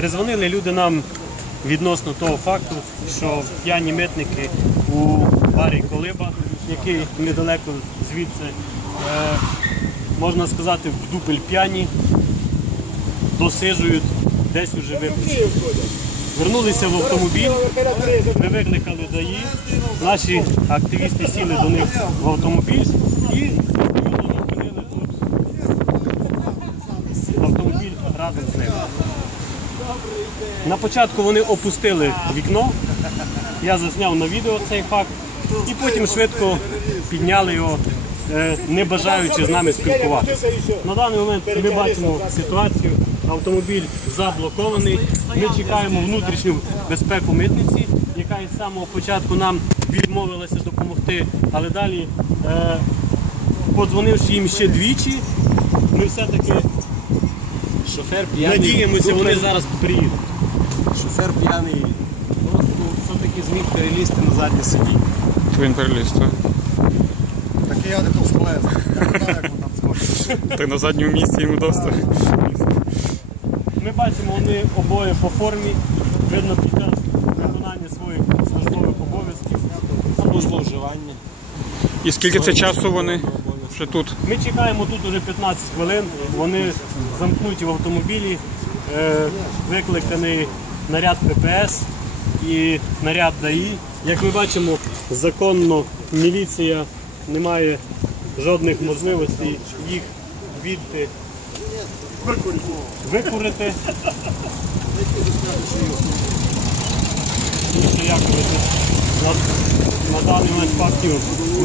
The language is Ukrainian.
Перезвонили люди нам відносно того факту, що п'яні митники у барі Колиба, який недалеко звідси, е, можна сказати, в дупель п'яні, досижують десь уже випущені. Вернулися в автомобіль, ми викликали ДАІ, наші активісти сіли до них в автомобіль і зупинили тут автомобіль разом з ними. На початку вони опустили вікно, я засняв на відео цей факт, і потім швидко підняли його, е, не бажаючи з нами спілкуватися. На даний момент ми бачимо ситуацію, автомобіль заблокований. Ми чекаємо внутрішню безпеку митниці, яка із самого початку нам відмовилася допомогти, але далі, е, подзвонивши їм ще двічі, ми все-таки Шофер п'яний. надіємося, вони зараз приїдуть. Шофер п'яний. Просто все-таки зміг перелізти на заднє сидіння. Він переліз, так? Так і я не товстолез. Я не знаю, як він там скочив. На задньому місці йому досить. Ми бачимо, вони обоє по формі, видно під час виконання своїх службових обов'язків. Або зловживання. І скільки це часу вони вже тут? Ми чекаємо тут уже 15 хвилин. Вони замкнуті в автомобілі, е, викликаний наряд ППС і наряд ДАІ. Як ми бачимо, законно міліція не має жодних можливостей їх відти викурити. На даний момент фактів